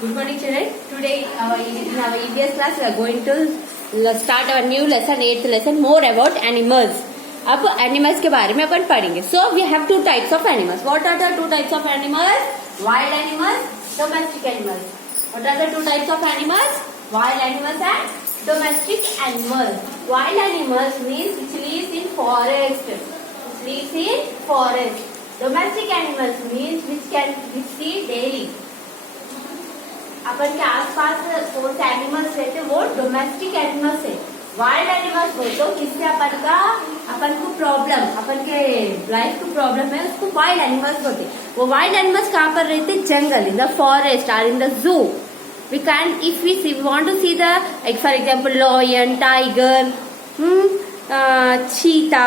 Good morning, children. Today, in our EVS class, we are going to start our new lesson, 8th lesson, more about animals. अब animals के बारे में अपन पढ़ेंगे. So we have two types of animals. What are the two types of animals? Wild animals, domestic animals. What are the two types of animals? Wild animals and domestic animals. Wild animals means which lives in forest. Which lives in forest. Domestic animals means which see daily. अपन के आसपास कौन से animals रहते वो domestic animals है. Wild animals बोलते हो किससे अपन को प्रॉब्लम, अपन के लाइफ को प्रॉब्लम है, उसको वाइल्ड एनिमल्स बोलते. वो वाइल्ड एनिमल्स कहाँ पर रहते? जंगल, इन द फॉरेस्ट और in the zoo. We can if we want to see the for example lion, tiger, cheetah,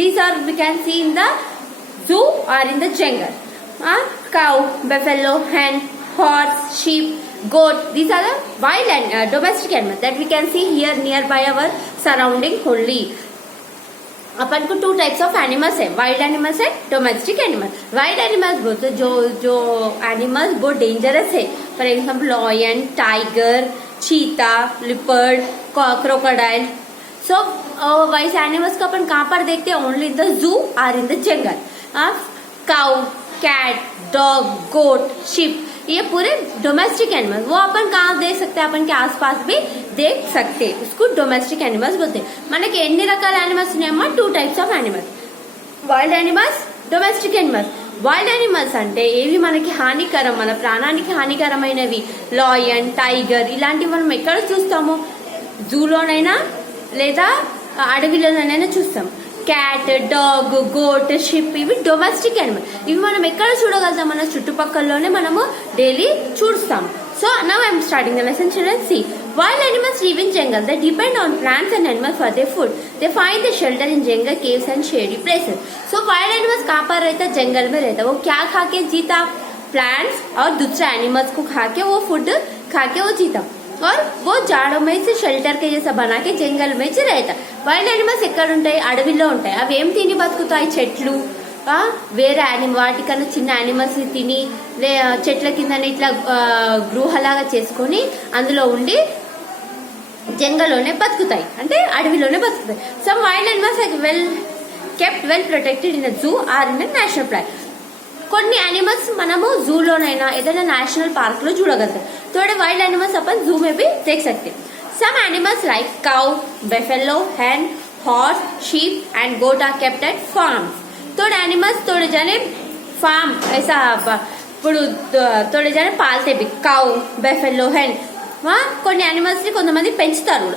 these are we can see in the zoo और in the jungle. Cow, buffalo, hen, horse, sheep, goat, these are the wild and domestic animals that we can see here nearby our surrounding only. अपन को two types of animals है, wild animals है, domestic animal. Wild animals बोलते जो animals बहुत dangerous है. For example lion, tiger, चीता, leopard, crocodile. सो वैसे animals को अपन कहाँ पर देखते हैं? ओनली इन द जू और in the jungle. Cow, cat, dog, goat, sheep, ये पूरे डोमेस्टिक एनिमल. वो अपन कहाँ देख सकते हैं? अपन के आसपास भी देख सकते, उसको डोमेस्टिक एनिमल्स बोलते हैं. माने कि ఎన్ని రకాల एनिमल्स ఉన్నాయమ్మా? Two types of animals, wild animals, domestic animals. Wild animals అంటే ఏవి మనకి హానికరం, మన ప్రాణానికి హానికరమైనవి. లాయన్, టైగర్ ఇలాంటివి మనం ఎక్కడ చూస్తాము? జూలోనైనా లేదా అడవిలోనైనా చూస్తాం. క్యాట్, డాగ్, గోట్, షిప్ ఇవి డొమెస్టిక్ ఎనిమల్. ఇవి మనం ఎక్కడ చూడగలుగుతాం? మన చుట్టుపక్కలలోనే మనము డైలీ చూస్తాం. So now I'm starting the lesson. Children C, wild animals live in jungle. They depend on plants and animals for their food. They find the shelter in jungle, caves and shady places. So wild animals कहाँ पर रहता? जंगल में रहता. वो क्या खा के जीता? प्लांट्स और दूसरे एनिमल्स को खा के, वो फूड खा के वो जीता. और वो జాడో में से షెల్టర్ के जैसा बना के జంగల్ में रहता. వైల్డ్ యానిమల్స్ ఎక్కడ ఉంటాయి? అడవిలో ఉంటాయి. అవి ఏం తిని బతుకుతాయి? చెట్లు, వేరే వాటికన్నా చిన్న యానిమల్స్ తిని చెట్ల కింద ఇట్లా గృహలాగా చేసుకొని అందులో ఉండి జంగల్లోనే బతుకుతాయి, అంటే అడవిలోనే బతుకుతాయి. Some wild animals are well protected in zoo or in national park. కొన్ని యానిమల్స్ మనము జూలోనైనా ఏదైనా నేషనల్ పార్క్ లో చూడగలుగుతాం. थोड़े वाइल्ड एनिमल्स अपन जू में भी देख सकते हैं. Some animals like cow, buffalo, hen, horse, sheep and goat are kept at farms. थोड़े एनिमल्स थोड़े जाने फार्म ऐसा थोड़े जाने पालते भी. काउ, బఫెలో, hen కొన్ని యానిమల్స్ ని కొంతమంది పెంచుతారు.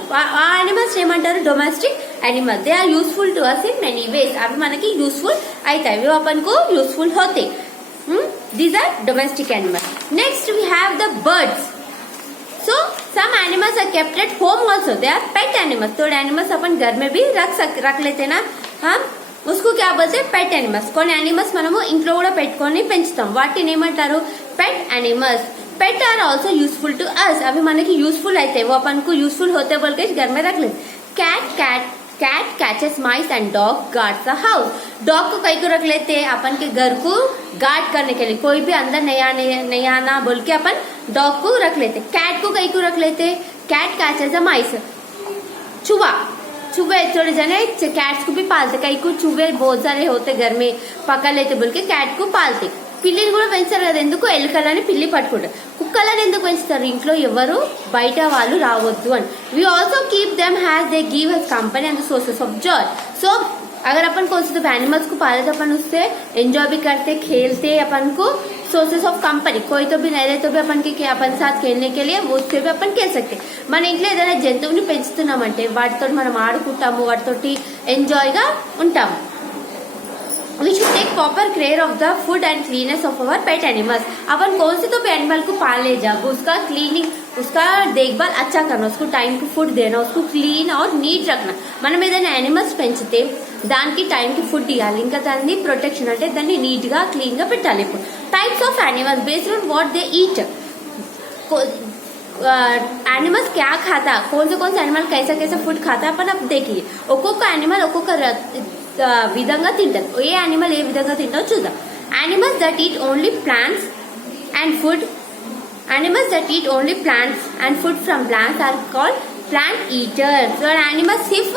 ఆ యానిమల్స్ ఏమంటారు? Domestic animal. They are useful to us in many ways. అవి మనకి యూస్ఫుల్ అవుతాయి, అవి अपन को यूजफुल होते. These are domestic animals. Next we have the birds. So some animals are kept at home also. They are pet animals. तो animals अपन घर में भी रख लेते ना, हम उसको क्या बोलते हैं? Pet animals. కొన్ని animals మనము ఇంట్లో కూడా పెట్టుకొని పెంచుతాం. వాటిని ఏమంటారు? Pet animals. Pet are also useful to us. अभी మనకి यूजफुल అయితే वो अपन को यूजफुल होते बोल के घर में रख लेते. Cat catches mice and dog guards the house. Dog को कहीं को रख लेते हैं अपन के घर को गार्ड करने के लिए, कोई भी अंदर नहीं आना बोल के अपन डॉग को रख लेते. कैट को कहीं को रख लेते. Cat catches the mice. चूहे थोड़े जने कैट्स को भी पालते. कहीं को चूहे बहुत सारे होते घर में, पकड़ लेते बोल के कैट को पालते. పిల్లిని కూడా పెంచుతారు కదా. ఎందుకు? ఎలుకలని పిల్లి పట్టుకుంటారు. కుక్కలని ఎందుకు పెంచుతారు? ఇంట్లో ఎవరు బయట వాళ్ళు రావద్దు అని. We also keep them has they give us company and sources of joy. So अगर अपन कौन से एनिमल्स को पाले तो अपन उससे एंजॉय भी करते, खेलते. अपन को सोर्सेस ऑफ कंपनी, कोई तो भी नहीं रहे तो भी अपन के अपन साथ खेलने के लिए उससे भी अपन खेल सकते. మన ఇంట్లో ఏదైనా జంతువుని పెంచుతున్నామంటే వాటితో మనం ఆడుకుంటాము, వాటితోటి ఎంజాయ్ గా ఉంటాము. We should take proper care of the food and cleanness of our pet animals. अपन कौन से तो भी एनिमल को पाल ले जाओ, उसका क्लीनिंग, उसका देखभाल अच्छा करना, उसको टाइम को फूड देना, उसको क्लीन और नीट रखना. మనం ఏదైనా యానిమల్స్ పెంచితే దానికి టైం కి ఫుడ్ ఇవ్వాలి, ఇంకా దాన్ని ప్రొటెక్షన్ అంటే దాన్ని నీట్ గా క్లీన్ గా పెట్టాలి. Types of animals based on what they eat. Animals क्या खाता, कौन से एनिमल कैसा फूड खाता अपन अब देखिए. ఒక్కొక్క యానిమల్ ఒక్కొక్క విధంగా తింటారు. ఏ యానిమల్ ఏ విధంగా తింటారో చూద్దాం. Animals that eat only plants and food Animals that eat only plants and food from plants are called plant eaters. और animals सिर्फ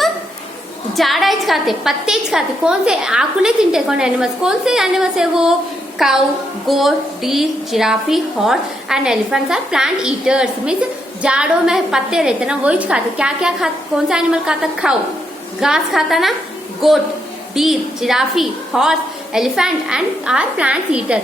झाड़ा ही खाते, पत्ते ही खाते. कौन से आकुले तिनते कौन एनिमल्स? कौन से एनिमल्स है वो? Cow, goat, deer, giraffe, horse and elephants are plant eaters. Means झाड़ों में पत्ते रहते ना, वही खाते. क्या क्या खाते? कौन सा एनिमल खाता? काउ, घास खाता ना. Goat, deer, giraffe, horse, elephant and are plant eater.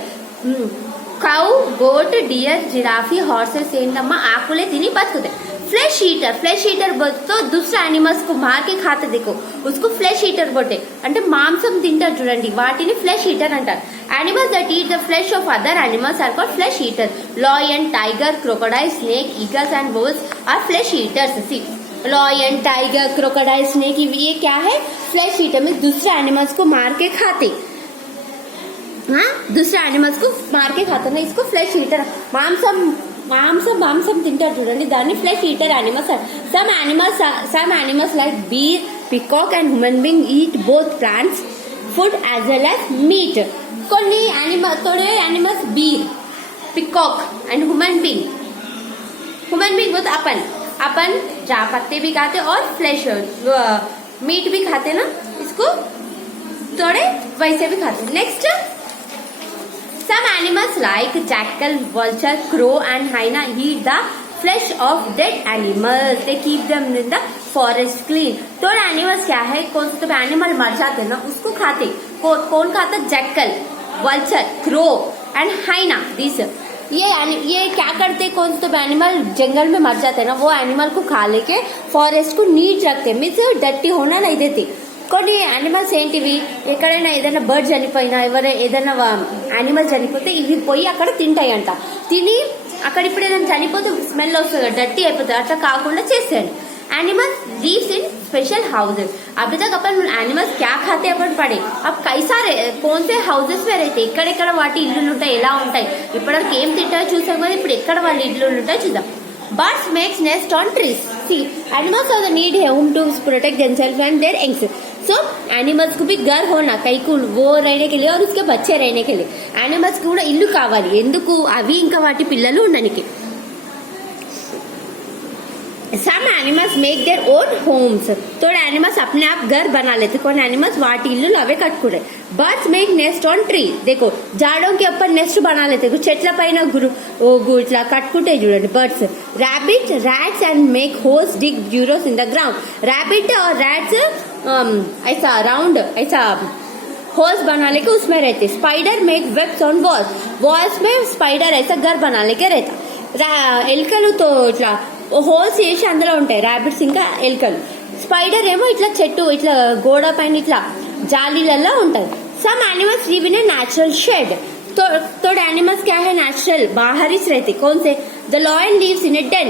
Cow, goat, deer, giraffe, horses ఏంటమ్మా ఆకులే తిని బతుకుతాయి. ఫ్లెష్ ఈటర్, ఫ్లెష్ ఈటర్ బోల్తో दूसरा एनिमल्स को मार के खाते. देखो उसको फ्लैश ईटर बोलते. అంటే మాంసం తింటారు చూడండి, వాటిని ఫ్లెష్ ఈటర్ అంటారు. Animals that eat the flesh of other animals are called flesh eaters. Lion, tiger, crocodile, snake, eagles and wolves are flesh eaters. See, lion, tiger, crocodile, snake, ये क्या है? फ्लैश ईटर में दूसरे animals को मार के खाते. हाँ, दूसरे एनिमल्स को मार के खाते ना, इसको फ्लैश ईटर. మాంసం తింటారు చూడండి, దాన్ని flesh eater animals. Some animals like beer, peacock and human being eat both plants food as well as meet. కొన్ని थोड़े animals Bir, peacock and human being बोलते अपन जा पत्ते भी खाते और फ्लैश मीट भी खाते ना, इसको थोड़े वैसे भी खाते. Next, some animals like jackal, vulture, crow and hyena eat the flesh of dead animals. They keep them in the forest clean. तो एनिमल्स क्या है? कौन से एनिमल मर जाते हैं ना, उसको खाते. कौन खाता? Jackal, vulture, crow and hyena. This ये क्या करते? कौन से एनिमल जंगल में मर जाते हैं ना, वो एनिमल को खा लेके फॉरेस्ट को नीट रखते. मीन्स डर्टी होना नहीं देते. కొన్ని యానిమల్స్ ఏంటివి? ఎక్కడైనా ఏదైనా బర్డ్ చనిపోయినా, ఏదైనా యానిమల్ చనిపోతే ఇవి పోయి అక్కడ తింటాయి అంట. తిని అక్కడ ఇప్పుడు ఏదైనా చనిపోతే స్మెల్ వస్తుంది, డర్టీ అయిపోతుంది. అట్లా కాకుండా చేస్తాడు. एनिमल्स लीव्स इन स्पेशल हाउसेस. अभी तक अपन एनिमल्स क्या खाते अपन पढ़े. अब कैसा कौन से హౌసెస్ में रहते, ఎక్కడెక్కడ వాటి ఇల్లులు ఉంటాయి, ఎలా ఉంటాయి, ఇప్పటివరకు ఏం తింటారో చూసాం కదా, ఇప్పుడు ఎక్కడ వాళ్ళ ఇల్లులు ఉంటాయో చూద్దాం. Birds makes nest on trees. See, animals also need a home to protect themselves and their eggs. So animals को भी घर होना, कई को वो रहने के लिए और उसके बच्चे रहने के लिए animals को కూడా ఇల్లు కావాలి. ఎందుకు? అవి ఇంకా వాటి పిల్లలు ఉండడానికి. Some animals make their own homes. तो एनिमल्स अपने आप घर बना लेते. कौन एनिमल्स वाटी इल्लू अवे कట్టుకుంటాయి. Birds make nest on tree. देखो झाड़ों के ऊपर नेस्ट बना लेते. చెట్ల పైన ఇట్లా కట్టుకుంటాయి చూడండి birds. Rabbit, rats and make holes, dig burrows in the ground. Rabbit और रैट्स ऐसा राउंड ऐसा होल्स बना लेके उसमें रहते. Spider make webs on walls में स्पाइडर ऐसा घर बना लेके रहता. ఎలుకలు తో ఇట్లా హోల్స్ చేసి అందులో ఉంటాయి ర్యాబిట్స్ ఇంకా ఎలుకలు. స్పైడర్ ఏమో ఇట్లా చెట్టు ఇట్లా గోడ పైన ఇట్లా జాలీలలో ఉంటది. Some animals live in a natural shed. तो एनिमल्स क्या है? नेचुरल, बाहर ही रहते. कौन से? The lion lives in a den.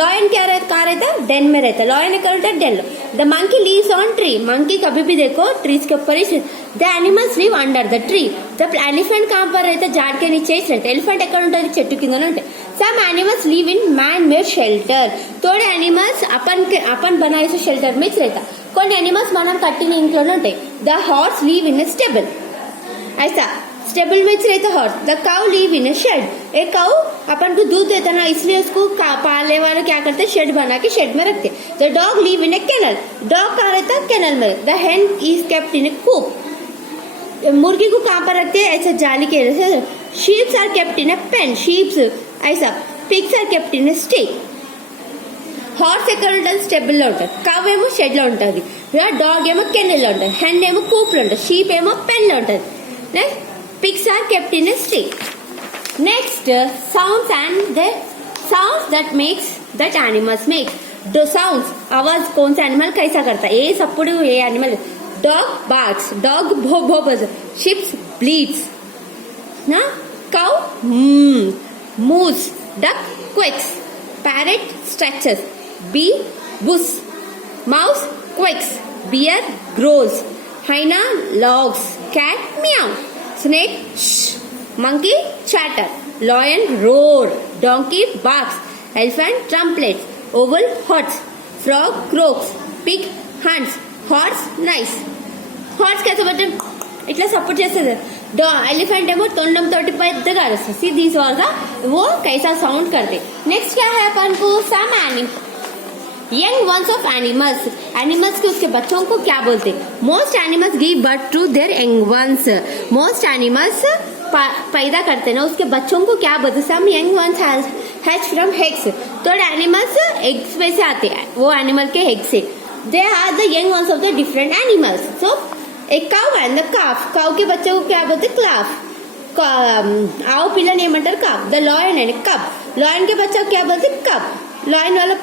Lion क्या रहता? कहाँ रहता? डेन में रहता. लॉयन क्या रहता? Den. The monkey lives on tree. Monkey कभी भी देखो ट्रीज के ऊपर ही. The animals live under the tree. The elephant कहाँ पर रहता? झाड़ के नीचे ही रहता. एलिफेंट ఎక్కడ ఉంటుంది? చెట్టు కింద ఉంటాయి. Some animals live in man made shelter. थोड़े एनिमल्स अपन बनाए से शेल्टर में रहता. కొన్ని एनिमल्स మనం కట్టిన ఇంట్లోనే ఉంటాయి. The horse live in a stable. ऐसा स्टेबल में रहता horse. The cow live in a shed. एक काउ अपन को दूध देता ना, इसलिए उसको पालने वाले क्या करते? शेड बना के शेड में रखते. The dog live in a kennel. Dog कहाँ रहता? केनल में. The hen is kept in a coop. मुर्गी को कहाँ पर रखते हैं? ऐसा जाली के. sheeps are kept in a pen. sheeps ऐसा. pigs are kept in a stake. Horse ఎక్కడ ఉంటుంది? స్టెబుల్ లో ఉంటుంది. కవ్ ఏమో షెడ్ లో ఉంటుంది. డాగ్ ఏమో కెనెల్ లో ఉంటుంది. హెన్ ఏమో కూప్ లో ఉంటుంది. షీప్ ఏమో పెన్ లో ఉంటుంది. Next pigs are kept in a stake. Next sounds and the sounds that animals make. Sounds आवाज कौन सा एनिमल कैसा करता है? ये सప్పుడు ये एनिमल. Dog barks. डॉग भो भो बज. Ships bleeds. ना cow moves. duck quacks. parrot stretches. bee buzz. mouse quakes. bear grows. hyena logs. cat meow. snake shh. monkey chatter. lion roar. donkey barks. elephant trumpets. owl hots. frog croaks. pig hunts. horse neighs. Horse कैसे बटे इट्ला support చేస్తుంది. Elephant है वो तोंडम तोटी पेద్దగా అరుస్తుంది. See this was वो कैसा sound करते. Next क्या है अपन को some young ones of animals. Animals के उसके बच्चों को क्या बोलते. Most animals give birth to their young ones. Most animals पैदा करते ना उसके बच्चों को क्या बोलते. Some young ones hatch from eggs. तो एनिमल्स एग्स में से आते हैं. वो एनिमल के एग से. They are the young ones of the different animals. So एक cow and the calf. Cow के बच्चे को क्या बोलते क्लाफ. ఆవు పిల్లని ఏమంటారు cup. The lion and cup. Lion के बच्चा क्या बोलते कप. లాయన్ వాళ్ళ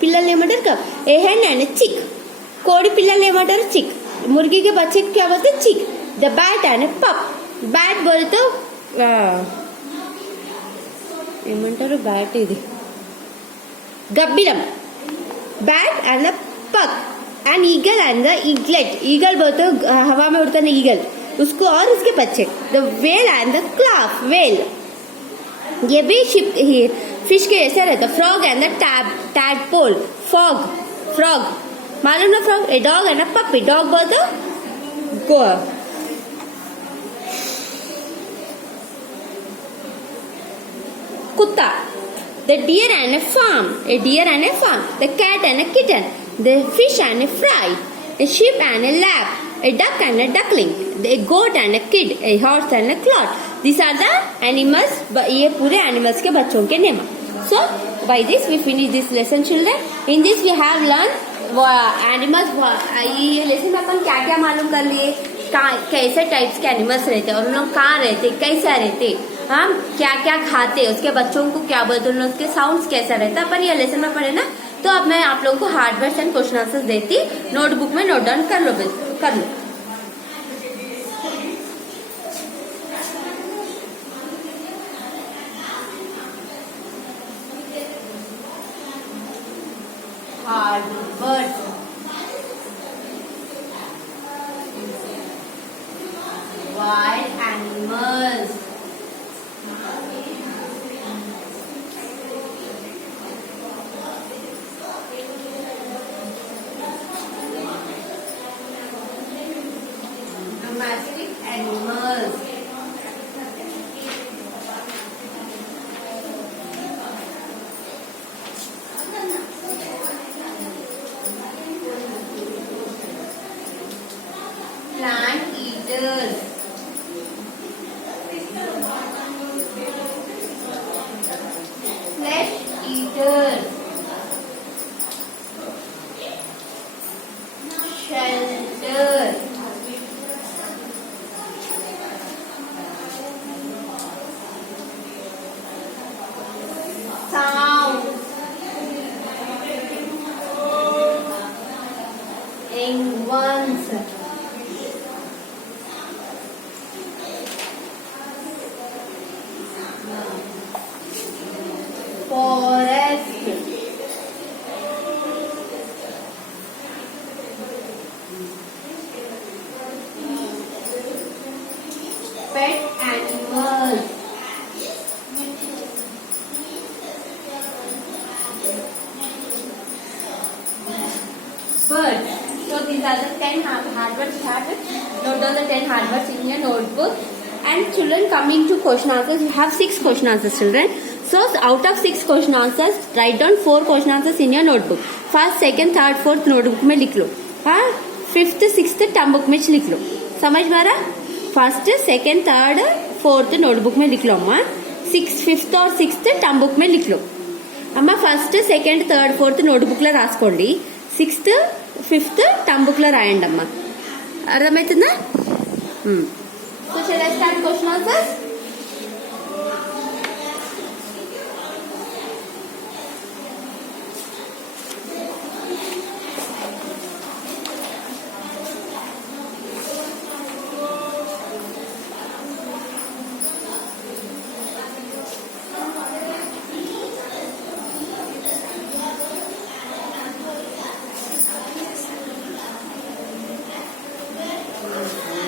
పిల్లల్ని ఏమంటారు కప్. ఏ hen అండ్ చిక్. కోడి పిల్లల్ని ఏమంటారు చిక్. मुर्गी के बच्चे क्या बोलते chick. The bat and pup. Bat बोलते ఏమంటారు బ్యాట్ ఇది గబ్బిలం. Bat and the pup. And eagle and the eaglet. Eagle बोलते हवा में उड़ता है ईगल उसको और उसके बच्चे. The whale and the calf. Whale ये भी शिप फिश के जैसे रहता. Frog and the tadpole. Fog frog मालूम ना frog. A dog and the puppy. Dog बोलते गो. कुत्ता. The deer and a farm. A deer and a farm. The cat and a kitten. The fish and a fry. A sheep and a lamb. A duck and a duckling. A goat and a kid. A horse and a clot. These are the animals. ये पूरे animals के बच्चों के name. So by this we finish this lesson children. In this we have learned animals. ये lesson में अपन क्या क्या मालूम कर लिए. कैसे टाइप्स के एनिमल्स रहते और उन लोग कहाँ रहते कैसा रहते हम क्या क्या खाते उसके बच्चों को क्या बोलते उन लोग के साउंड्स कैसा रहता अपन ये लेसन में पढ़े ना. तो अब मैं आप लोगों को hard words and question answers देती. नोटबुक में नोट डाउन कर लो. Hard words. Wild animals. Domestic animals. Plant eaters. Flesh eaters. Shelter. Sound. Young ones. Forest. Pet animals. Birds. So these are the 10 hard words. Note down the 10 hard words in your notebook. And children, coming to question answers, you have 6 question answers children. So out of 6 question answers, write down 4 question answers in your notebook. First, second, third, fourth notebook में लिख लो. हाँ, fifth, sixth term book में लिख लो. समझ में आ रहा. First second third fourth notebook में लिख लो अम्मा. फिफ्थ और सिक्स्थ टर्म बुक में लिख लो అమ్మ. First second third fourth notebook లో రాసుకోండి. సిక్స్త్ ఫిఫ్త్ టర్మ్ బుక్ లో రాయండి అమ్మా. అర్థమవుతుందా. So shall I start question answers.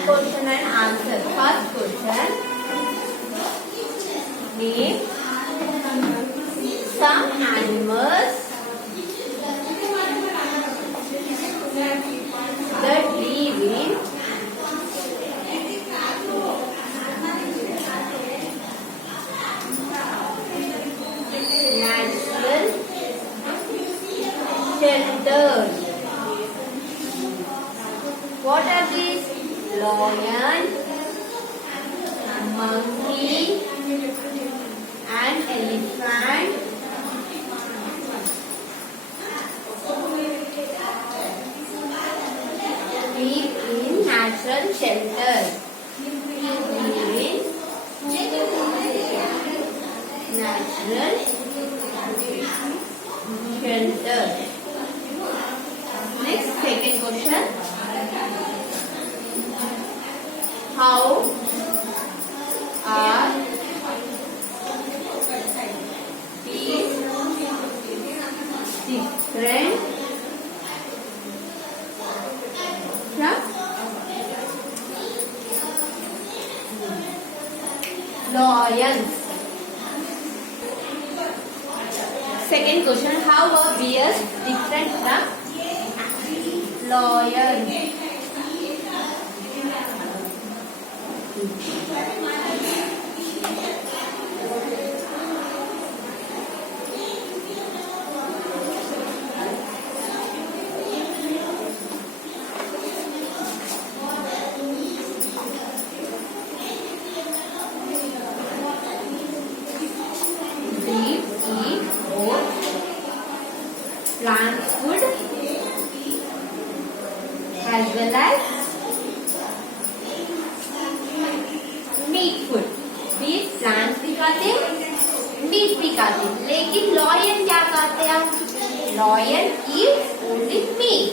Question and answer. First question. Name some animals that live in lion, monkey and elephant live in natural shelter. Live in natural shelter. Next, second question. How are these different from lions? Second question. How are bears different from lions? They eat both plant food as well as meat food. बीट plants भी खाते meet भी खाते, लेकिन lion क्या खाते हैं? Lion eat only meat.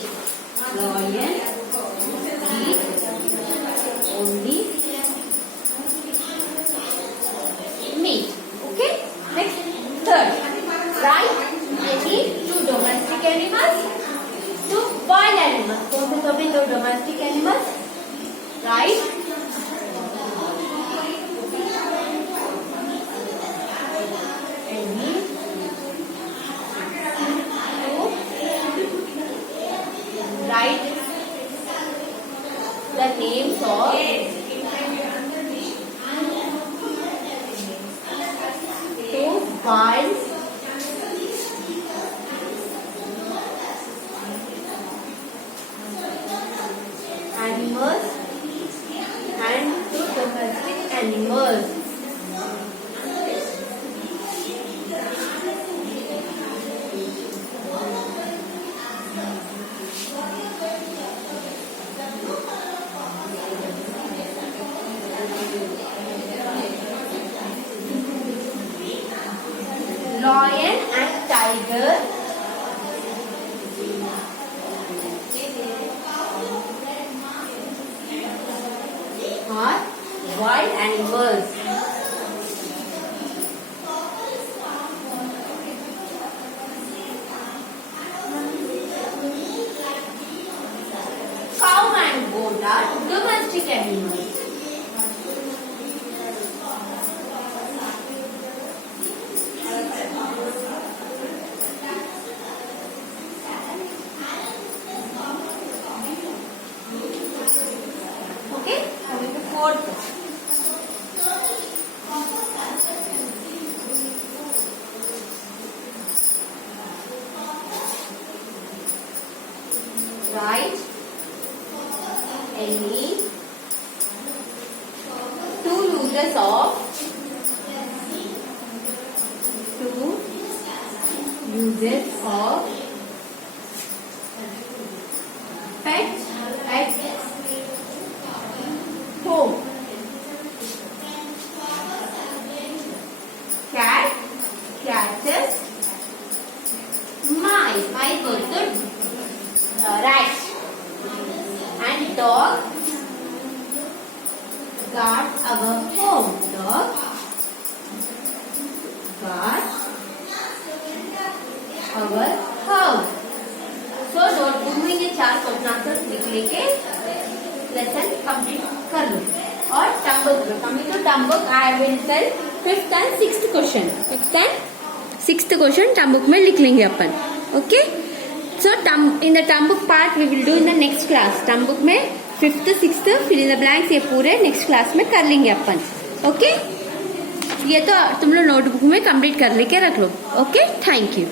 Lion eat only meat. Okay. Next third. Write any two domestic animals two wild animals. कौन से तो भी दो domestic animals? Right. Write the names of two wild animals and two domestic animals. Lion and tiger are wild animals. Cow and goat are domestic animals. Okay, coming to fourth. Write any two uses of pet at home. Cat catches mice. Mice goes to rats. And dog guards our home. Dog guards our house. So notebook में ये 4 question answer लिख लेके lesson complete कर लो. और term book में coming to term book I will tell 5th and 6th question. 5th and 6th question term book में लिख लेंगे अपन. Okay. So in the term book part we will do in the next class. term book में 5th 6th fill in the blanks ये पूरे next class में कर लेंगे अपन. ओके. ये तो तुम लोग नोटबुक में कंप्लीट कर लेके रख लो. ओके. Thank you.